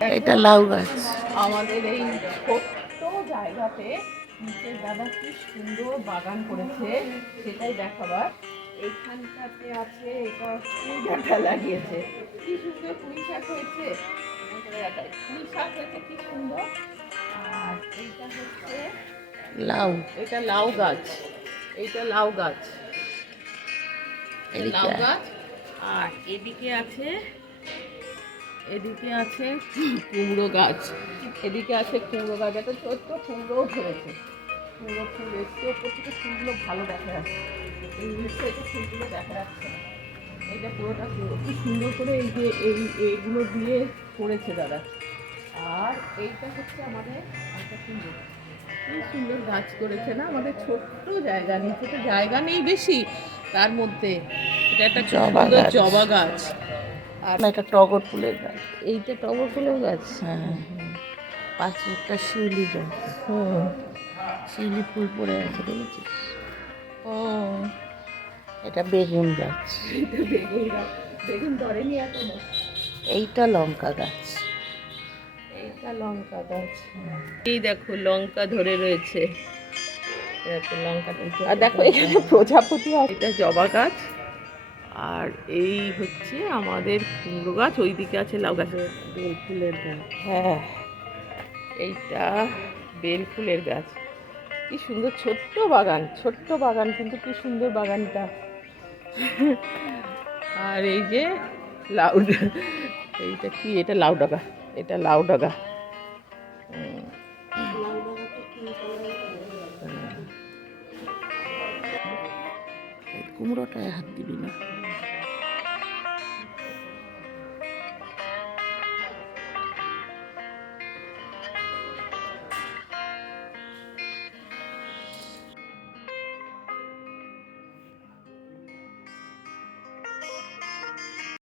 এটা লাউ গাছ। আমাদের এই ছোট্ট জায়গাতে নিচের দাদা কি সুন্দর বাগান করেছে সেটাই দেখাবার। এইখানটাতে আছে, এটা পুঁই ডাঁটা লাগিয়েছে, কি সুন্দর পুঁই শাক হয়েছে। পুঁই শাক হয়েছে কি সুন্দর। আর এইটা হচ্ছে লাউ, এটা লাউ গাছ, এইটা লাউ গাছ, লাউ গাছ। আর এদিকে আছে, এদিকে আছে কুমড়ো গাছ, এদিকে আছে কুমড়ো গাছ, একটা ছোট্ট কুমড়োও ধরেছে, কুমড়ো ফুল এসছে ওপর থেকে, ফুলগুলো ভালো দেখা যাচ্ছে, এই নিচে ফুলগুলো দেখা যাচ্ছে না। এইটা পুরোটা কুমড়ো, কি সুন্দর করে এই যে এইগুলো দিয়ে করেছে দাদা। আর এইটা হচ্ছে আমাদের একটা কুমড়ো, কি সুন্দর গাছ করেছে না, আমাদের ছোট্ট জায়গা, নিচে তো জায়গা নেই বেশি, তার মধ্যে এটা একটা সুন্দর জবা গাছ। আর একটা টগর ফুলের গাছ। এইটা টগর ফুলের গাছ। হ্যাঁ, পাশে একটা শিউলি গাছ। শিউলি ফুল পড়ে আছে, দেখেছিস? ও, এটা বেগুন গাছ। এটা বেগুন গাছ, বেগুন ধরেনি এখনো। এইটা লঙ্কা গাছ। এইটা লঙ্কা গাছ। এই দেখো লঙ্কা ধরে রয়েছে, দেখো লঙ্কা, আর দেখো এখানে প্রজাপতি আছে। এটা জবা গাছ। আর এই হচ্ছে আমাদের কুমড়ো গাছ, ওইদিকে আছে লাউ গাছ, বেল ফুলের গাছ। হ্যাঁ এইটা বেল ফুলের গাছ। কি সুন্দর ছোট্ট বাগান, ছোট্ট বাগান কিন্তু কি সুন্দর বাগানটা। আর এই যে লাউ, এইটা কি, এটা লাউ ডগা, এটা লাউ ডগা। কুমড়োটায় হাত দিবি না।